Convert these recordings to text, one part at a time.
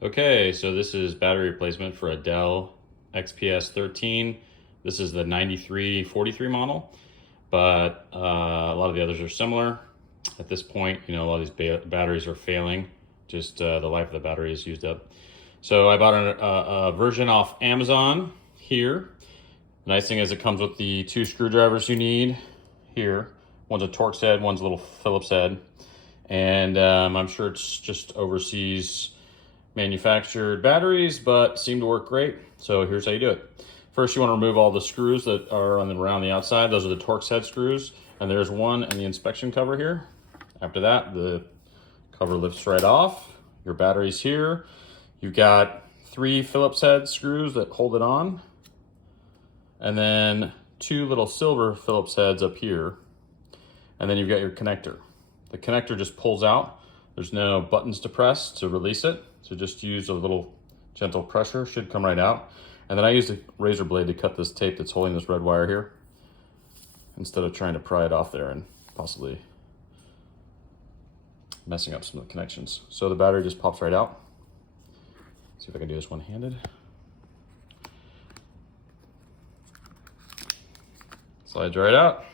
Okay, so this is battery replacement for a Dell XPS 13. This is the 9343 model, but a lot of the others are similar. At this point, a lot of these batteries are failing. Just the life of the battery is used up. So I bought a version off Amazon here. The nice thing is it comes with the two screwdrivers you need here. One's a Torx head, one's a little Phillips head. And I'm sure it's just overseas manufactured batteries, but seem to work great. So here's how you do it. First, you want to remove all the screws that are around the outside. Those are the Torx head screws, and there's one in the inspection cover here. After that, the cover lifts right off. Your battery's here. You've got 3 Phillips head screws that hold it on, and then 2 little silver Phillips heads up here, and then you've got your connector. The connector just pulls out. There's no buttons to press to release it. So just use a little gentle pressure, should come right out. And then I used a razor blade to cut this tape that's holding this red wire here, instead of trying to pry it off there and possibly messing up some of the connections. So the battery just pops right out. See if I can do this one-handed. Slides right out.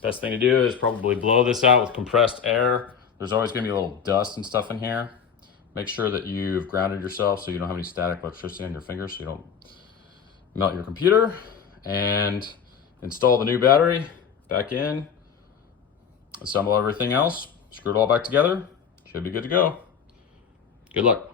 Best thing to do is probably blow this out with compressed air. There's always gonna be a little dust and stuff in here. Make sure that you've grounded yourself so you don't have any static electricity on your fingers so you don't melt your computer. And install the new battery back in, assemble everything else, screw it all back together. Should be good to go. Good luck.